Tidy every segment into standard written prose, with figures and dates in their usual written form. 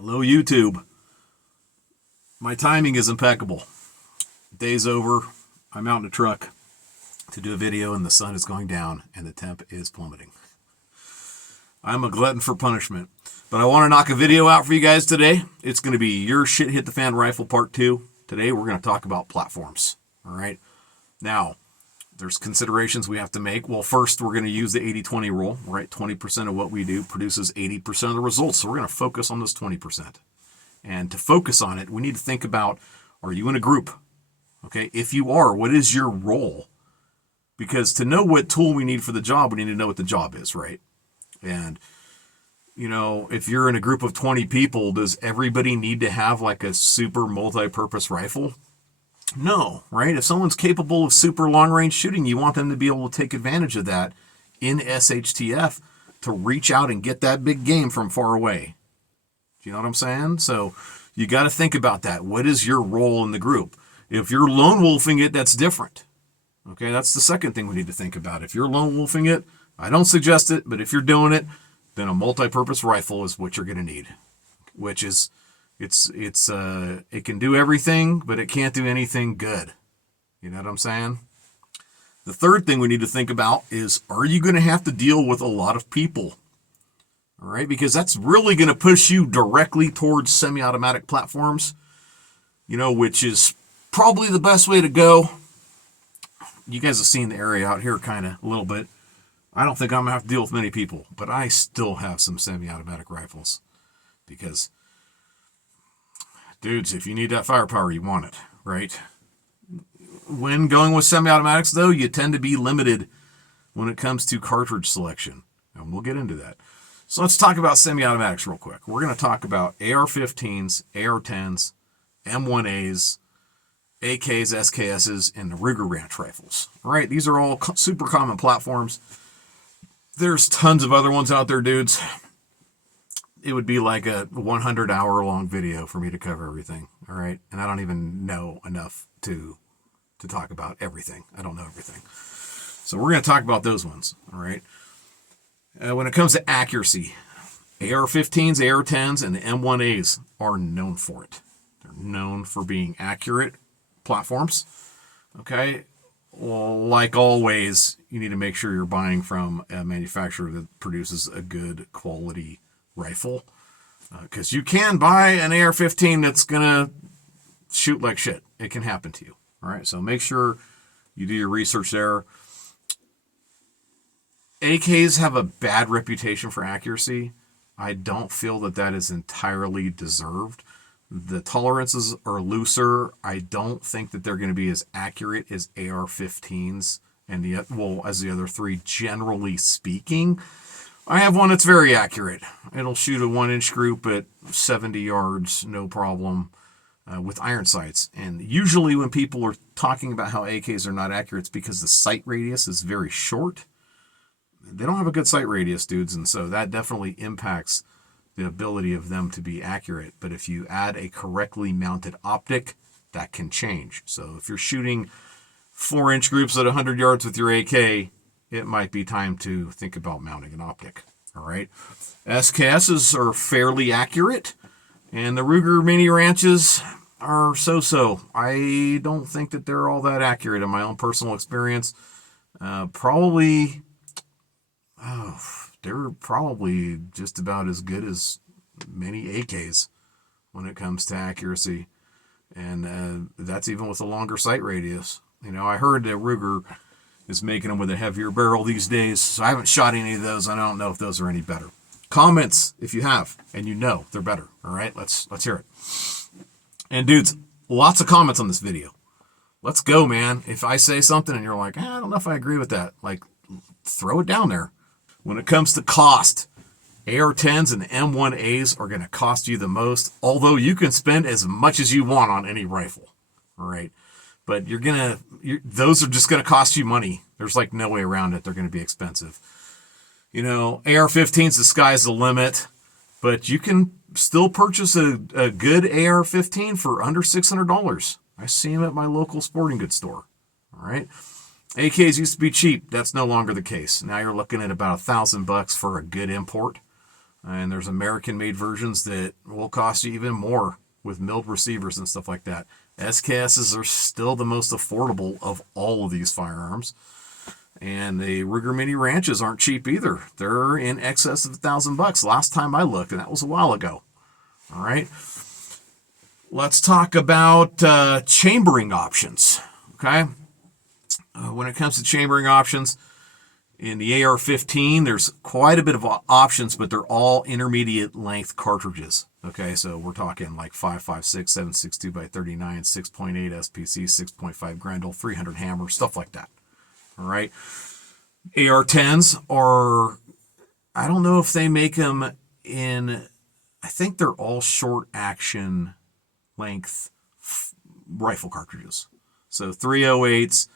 Hello, YouTube. My timing is impeccable. Day's over. I'm out in a truck to do a video, and the sun is going down, and the temp is plummeting. I'm a glutton for punishment. But I want to knock a video out for you guys today. It's going to be Your Shit Hit the Fan Rifle Part 2. Today, we're going to talk about platforms. All right? Now, there's considerations we have to make. Well, first, we're going to use the 80-20 rule, right? 20% of what we do produces 80% of the results. So we're going to focus on this 20%. And to focus on it, we need to think about, are you in a group? Okay, if you are, what is your role? Because to know what tool we need for the job, we need to know what the job is, right? And, you know, if you're in a group of 20 people, does everybody need to have like a super multi-purpose rifle? No, right? If someone's capable of super long-range shooting, you want them to be able to take advantage of that in SHTF to reach out and get that big game from far away. Do you know what I'm saying? So you got to think about that. What is your role in the group? If you're lone wolfing it, that's different. Okay, that's the second thing we need to think about. If you're lone wolfing it, I don't suggest it, but if you're doing it, then a multi-purpose rifle is what you're going to need, which is it can do everything, but it can't do anything good. You know what I'm saying? The third thing we need to think about is, are you going to have to deal with a lot of people? All right, because that's really going to push you directly towards semi-automatic platforms, you know, which is probably the best way to go. You guys have seen the area out here kind of a little bit. I don't think I'm going to have to deal with many people, but I still have some semi-automatic rifles because, dudes, if you need that firepower, you want it, right? When going with semi-automatics, though, you tend to be limited when it comes to cartridge selection, and we'll get into that. So let's talk about semi-automatics real quick. We're going to talk about AR-15s, AR-10s, M1As, AKs, SKSs, and the Ruger Ranch rifles. All right, these are all super common platforms. There's tons of other ones out there, dudes. It would be like a 100-hour-long video for me to cover everything, all right? And I don't even know enough to talk about everything. I don't know everything. So we're going to talk about those ones, all right? When it comes to accuracy, AR-15s, AR-10s, and the M1As are known for it. They're known for being accurate platforms, okay? Well, like always, you need to make sure you're buying from a manufacturer that produces a good quality rifle, because you can buy an AR-15 that's going to shoot like shit. It can happen to you, all right? So make sure you do your research there. AKs have a bad reputation for accuracy. I don't feel that that is entirely deserved. The tolerances are looser. I don't think that they're going to be as accurate as AR-15s and as the other three, generally speaking. I have one that's very accurate. It'll shoot a 1-inch group at 70 yards, no problem, with iron sights. And usually when people are talking about how AKs are not accurate, it's because the sight radius is very short. They don't have a good sight radius, dudes, and so that definitely impacts the ability of them to be accurate. But if you add a correctly mounted optic, that can change. So if you're shooting 4-inch groups at 100 yards with your AK, it might be time to think about mounting an optic. All right. SKSs are fairly accurate, and the Ruger Mini Ranches are so-so. I don't think that they're all that accurate in my own personal experience. They're probably just about as good as many AKs when it comes to accuracy. And that's even with a longer sight radius. You know, I heard that Ruger is making them with a heavier barrel these days, so I haven't shot any of those. I don't know if those are any better. Comments if you have, and you know they're better. All right, let's hear it. And dudes, lots of comments on this video. Let's go, man. If I say something and you're like, I don't know if I agree with that, like, throw it down there. When it comes to cost, AR-10s and M1As are going to cost you the most, although you can spend as much as you want on any rifle, all right? But those are just going to cost you money. There's like no way around it. They're going to be expensive. You know, AR-15s, the sky's the limit, but you can still purchase a good AR-15 for under $600. I see them at my local sporting goods store, all right? AKs used to be cheap. That's no longer the case. Now you're looking at about $1,000 for a good import. And there's American-made versions that will cost you even more with milled receivers and stuff like that. SKSs are still the most affordable of all of these firearms. And the Ruger Mini Ranches aren't cheap either. They're in excess of $1,000 last time I looked, and that was a while ago. All right. Let's talk about chambering options. Okay. When it comes to chambering options, in the AR-15, there's quite a bit of options, but they're all intermediate length cartridges. Okay, so we're talking like 5.56, 7.62 by 39, 6.8 SPC, 6.5 Grendel, 300 hammer, stuff like that. All right. AR-10s are, I don't know if they make them in, I think they're all short action length rifle cartridges. So 308s,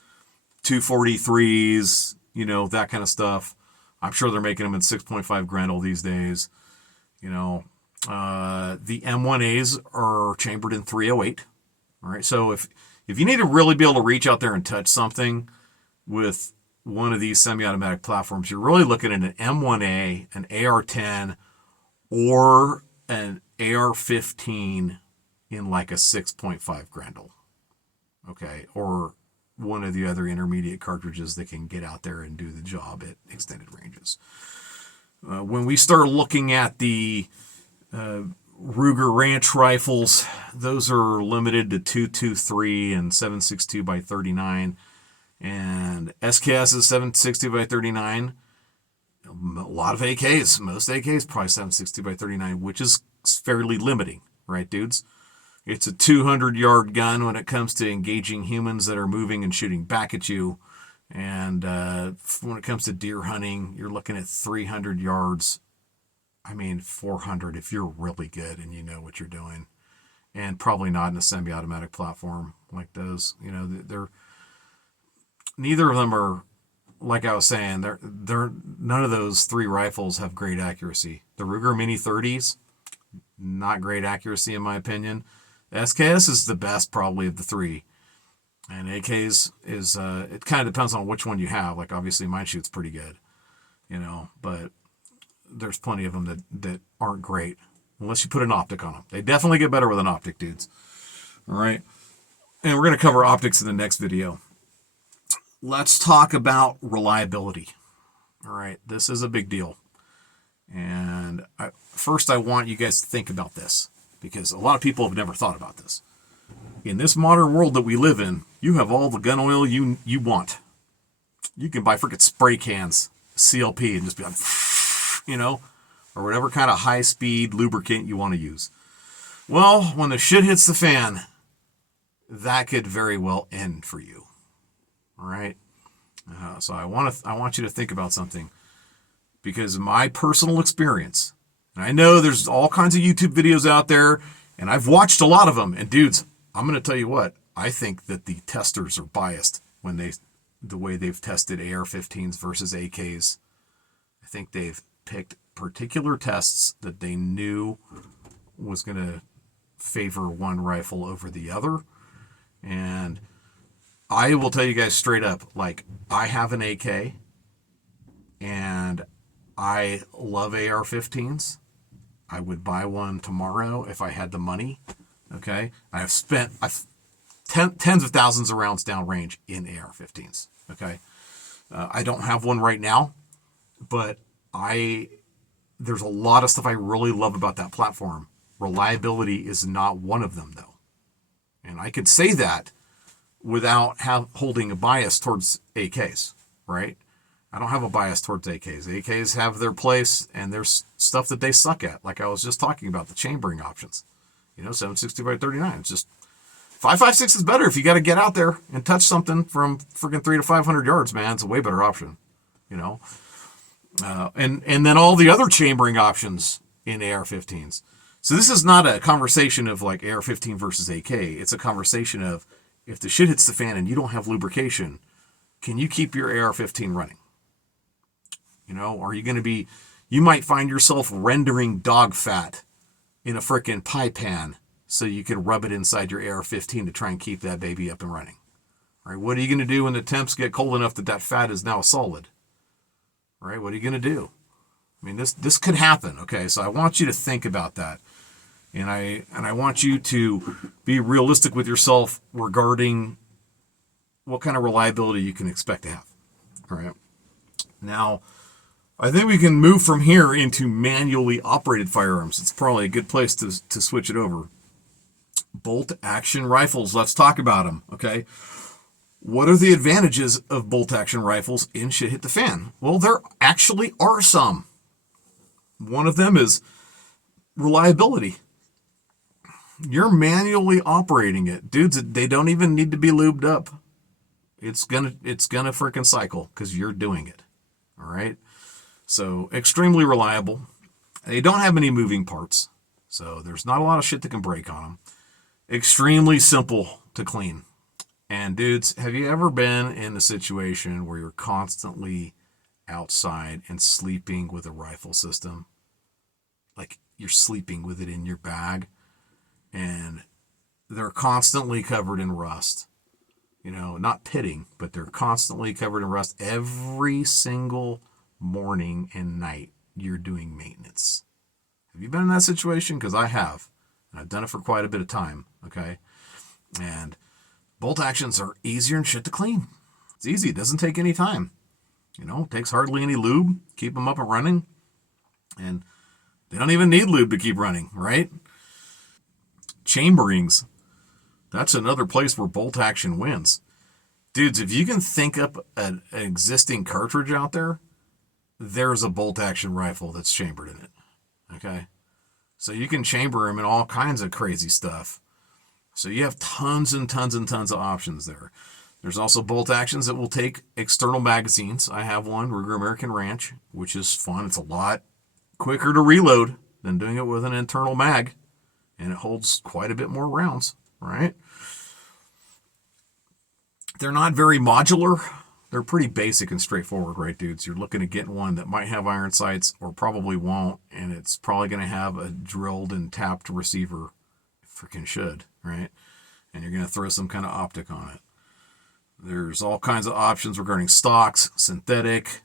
243s, you know, that kind of stuff. I'm sure they're making them in 6.5 Grendel these days. You know, the M1As are chambered in 308. All right. So if you need to really be able to reach out there and touch something with one of these semi-automatic platforms, you're really looking at an M1A, an AR-10, or an AR-15 in like a 6.5 Grendel. Okay. Or one of the other intermediate cartridges that can get out there and do the job at extended ranges. When we start looking at the Ruger Ranch rifles, those are limited to 223 and 7.62 by 39. And SKS is 7.62 by 39. A lot of AKs, most AKs probably 7.62 by 39, which is fairly limiting, right, dudes? It's a 200-yard gun when it comes to engaging humans that are moving and shooting back at you. And when it comes to deer hunting, you're looking at 300 yards. I mean, 400 if you're really good and you know what you're doing. And probably not in a semi-automatic platform like those. You know, they're neither of them are, like I was saying, they're none of those three rifles have great accuracy. The Ruger Mini 30s, not great accuracy in my opinion. SKS is the best probably of the three. And AKs is, it kind of depends on which one you have. Like obviously mine shoots pretty good, you know, but there's plenty of them that aren't great unless you put an optic on them. They definitely get better with an optic, dudes. All right. And we're going to cover optics in the next video. Let's talk about reliability. All right. This is a big deal. And first I want you guys to think about this, because a lot of people have never thought about this. In this modern world that we live in, you have all the gun oil you want. You can buy freaking spray cans, CLP, and just be like, you know, or whatever kind of high-speed lubricant you want to use. Well, when the shit hits the fan, that could very well end for you. All right? So I want you to think about something, because my personal experience, and I know there's all kinds of YouTube videos out there, and I've watched a lot of them. And dudes, I'm going to tell you what, I think that the testers are biased when the way they've tested AR-15s versus AKs. I think they've picked particular tests that they knew was going to favor one rifle over the other. And I will tell you guys straight up, like, I have an AK, and I love AR-15s. I would buy one tomorrow if I had the money. Okay, I've spent tens of thousands of rounds downrange in AR-15s. Okay, I don't have one right now, but there's a lot of stuff I really love about that platform. Reliability is not one of them, though, and I could say that without holding a bias towards AKs. Right? I don't have a bias towards AKs. AKs have their place, and there's stuff that they suck at, like I was just talking about, the chambering options. You know, 7.60 by 39. It's just 5.56 is better if you got to get out there and touch something from freaking 300 to 500 yards, man. It's a way better option, you know. And then all the other chambering options in AR-15s. So this is not a conversation of like AR-15 versus AK. It's a conversation of, if the shit hits the fan and you don't have lubrication, can you keep your AR-15 running? You know, are you going to be, you might find yourself rendering dog fat in a frickin' pie pan so you can rub it inside your AR-15 to try and keep that baby up and running. All right, what are you going to do when the temps get cold enough that fat is now solid? All right, what are you going to do? I mean, this could happen. Okay, so I want you to think about that, and I want you to be realistic with yourself regarding what kind of reliability you can expect to have. All right. Now, I think we can move from here into manually operated firearms. It's probably a good place to switch it over. Bolt action rifles. Let's talk about them. Okay. What are the advantages of bolt action rifles in shit hit the fan? Well, there actually are some. One of them is reliability. You're manually operating it. Dudes, they don't even need to be lubed up. It's gonna freaking cycle because you're doing it. All right. So extremely reliable. They don't have any moving parts. So there's not a lot of shit that can break on them. Extremely simple to clean. And dudes, have you ever been in a situation where you're constantly outside and sleeping with a rifle system? Like you're sleeping with it in your bag and they're constantly covered in rust. You know, not pitting, but they're constantly covered in rust every single morning and night you're doing maintenance. Have you been in that situation? Because I have. And I've done it for quite a bit of time. Okay. And bolt actions are easier and shit to clean. It's easy. It doesn't take any time. You know, it takes hardly any lube. Keep them up and running. And they don't even need lube to keep running, right? Chamberings. That's another place where bolt action wins. Dudes, if you can think up an existing cartridge out there, there's a bolt action rifle that's chambered in it. Okay? So you can chamber them in all kinds of crazy stuff. So you have tons and tons and tons of options there. There's also bolt actions that will take external magazines. I have one, Ruger American Ranch, which is fun. It's a lot quicker to reload than doing it with an internal mag. And it holds quite a bit more rounds, right? They're not very modular. They're pretty basic and straightforward, right, dudes? You're looking at getting one that might have iron sights or probably won't, and it's probably going to have a drilled and tapped receiver. Freaking should, right? And you're going to throw some kind of optic on it. There's all kinds of options regarding stocks, synthetic,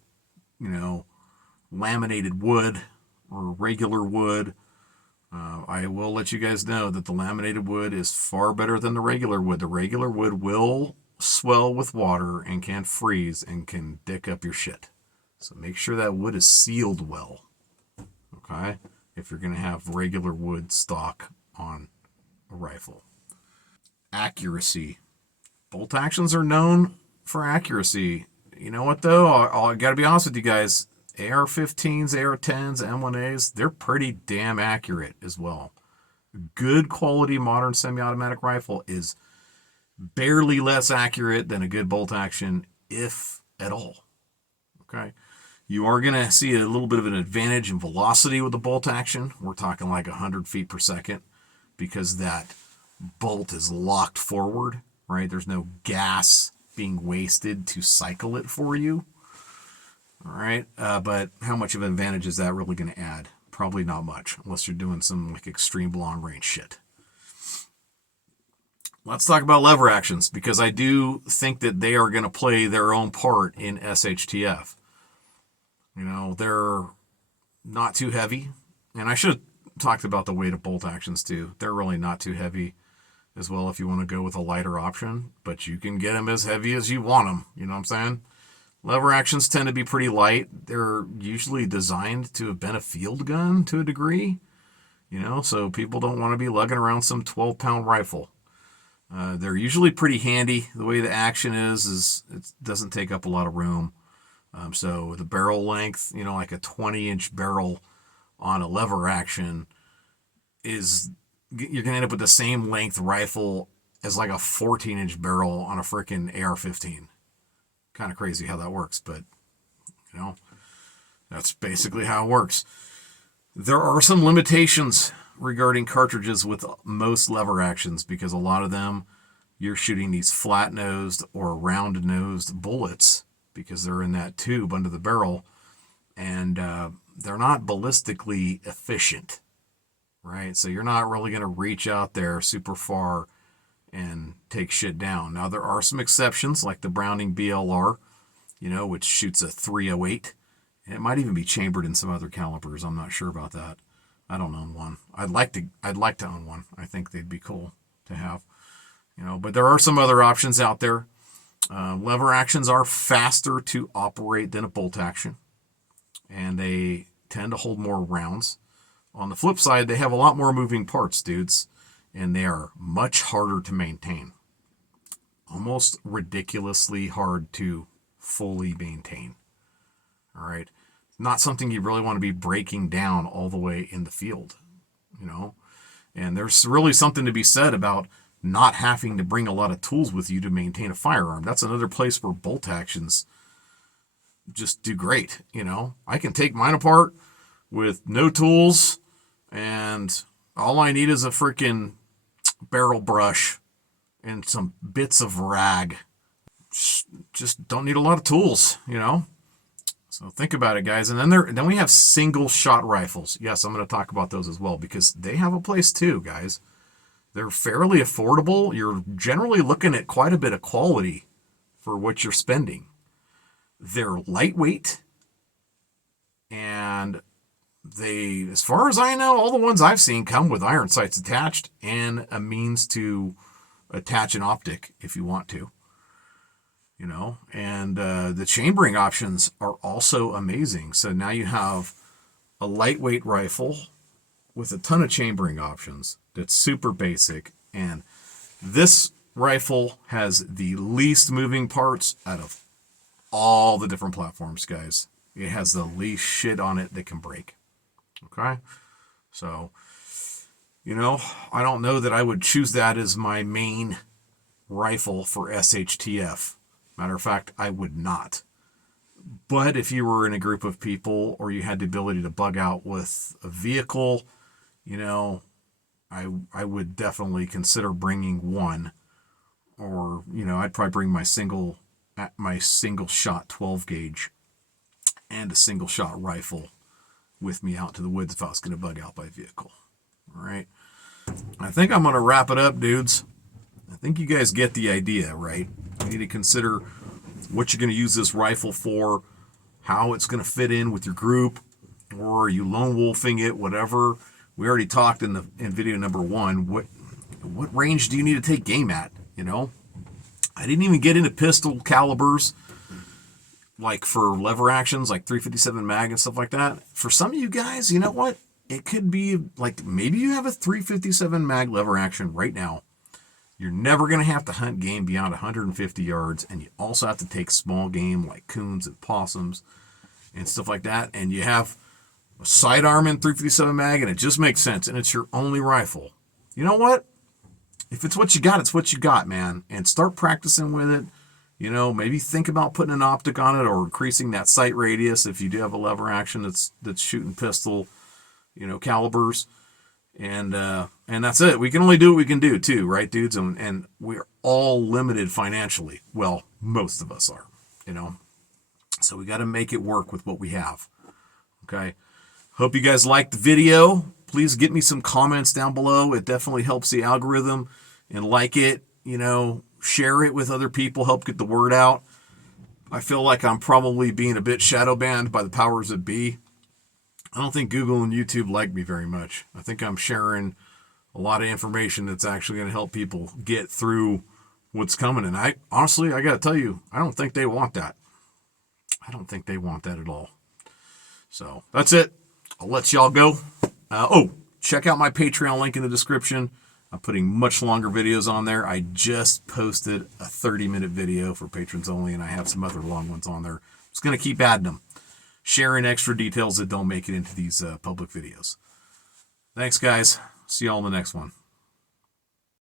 you know, laminated wood or regular wood. I will let you guys know that the laminated wood is far better than the regular wood. The regular wood will swell with water and can freeze and can dick up your shit. So make sure that wood is sealed well. Okay? If you're going to have regular wood stock on a rifle. Accuracy. Bolt actions are known for accuracy. You know what though? I got to be honest with you guys. AR-15s, AR-10s, M1As, they're pretty damn accurate as well. Good quality modern semi-automatic rifle is barely less accurate than a good bolt action, if at all. Okay? You are going to see a little bit of an advantage in velocity with the bolt action. We're talking like 100 feet per second because that bolt is locked forward, right? There's no gas being wasted to cycle it for you. All right, but how much of an advantage is that really going to add? Probably not much, unless you're doing some like extreme long range shit. Let's talk about lever actions, because I do think that they are going to play their own part in SHTF. You know, they're not too heavy, and I should have talked about the weight of bolt actions too. They're really not too heavy as well if you want to go with a lighter option, but you can get them as heavy as you want them. You know what I'm saying? Lever actions tend to be pretty light. They're usually designed to have been a field gun to a degree, you know, so people don't want to be lugging around some 12-pound rifle. They're usually pretty handy. The way the action is it doesn't take up a lot of room. So the barrel length, you know, like a 20-inch barrel on a lever action is, you're going to end up with the same length rifle as like a 14-inch barrel on a freaking AR-15. Kind of crazy how that works, but you know, that's basically how it works. There are some limitations regarding cartridges with most lever actions because a lot of them you're shooting these flat-nosed or round-nosed bullets because they're in that tube under the barrel, and they're not ballistically efficient, right? So you're not really going to reach out there super far and take shit down. Now, there are some exceptions, like the Browning BLR, you know, which shoots a 308 It might even be chambered in some other calibers. I'm not sure about that. I don't own one. I'd like to own one. I think they'd be cool to have. But there are some other options out there. Lever actions are faster to operate than a bolt action, and they tend to hold more rounds. On the flip side, they have a lot more moving parts, dudes, and they are much harder to maintain. Almost ridiculously hard to fully maintain. All right. Not something you really want to be breaking down all the way in the field, And there's really something to be said about not having to bring a lot of tools with you to maintain a firearm. That's another place where bolt actions just do great. I can take mine apart with no tools, and all I need is a freaking barrel brush and some bits of rag. Just don't need a lot of tools, So think about it, guys. And then we have single shot rifles. Yes, I'm going to talk about those as well, because they have a place too, guys. They're fairly affordable. You're generally looking at quite a bit of quality for what you're spending. They're lightweight, and they, as far as I know, all the ones I've seen come with iron sights attached and a means to attach an optic if you want to. And the chambering options are also amazing. So now you have a lightweight rifle with a ton of chambering options that's super basic. And this rifle has the least moving parts out of all the different platforms, guys. It has the least shit on it that can break. Okay? So, I don't know that I would choose that as my main rifle for SHTF. Matter of fact, I would not. But if you were in a group of people, or you had the ability to bug out with a vehicle, I would definitely consider bringing one. Or, I'd probably bring my single shot 12 gauge and a single shot rifle with me out to the woods if I was going to bug out by vehicle. All right. I think I'm going to wrap it up, dudes. I think you guys get the idea, right? You need to consider what you're going to use this rifle for, how it's going to fit in with your group, or are you lone wolfing it, whatever. We already talked in video number 1. What range do you need to take game at? I didn't even get into pistol calibers, like for lever actions, like 357 mag and stuff like that. For some of you guys, you know what? It could be like maybe you have a 357 mag lever action right now. You're never going to have to hunt game beyond 150 yards, and you also have to take small game like coons and possums and stuff like that, and you have a sidearm in 357 mag, and it just makes sense, and it's your only rifle. You know what? If it's what you got, it's what you got, man, and start practicing with it. Maybe think about putting an optic on it or increasing that sight radius if you do have a lever action that's shooting pistol, calibers. And that's it. We can only do what we can do too, right, dudes? And we're all limited financially. Well, most of us are, So we got to make it work with what we have. Okay. Hope you guys liked the video. Please get me some comments down below. It definitely helps the algorithm. And like it, share it with other people, help get the word out. I feel like I'm probably being a bit shadow banned by the powers that be. I don't think Google and YouTube like me very much. I think I'm sharing a lot of information that's actually going to help people get through what's coming. And I got to tell you, I don't think they want that. I don't think they want that at all. So that's it. I'll let y'all go. Check out my Patreon link in the description. I'm putting much longer videos on there. I just posted a 30-minute video for patrons only, and I have some other long ones on there. I'm just going to keep adding them, sharing extra details that don't make it into these public videos. Thanks, guys. See y'all in the next one.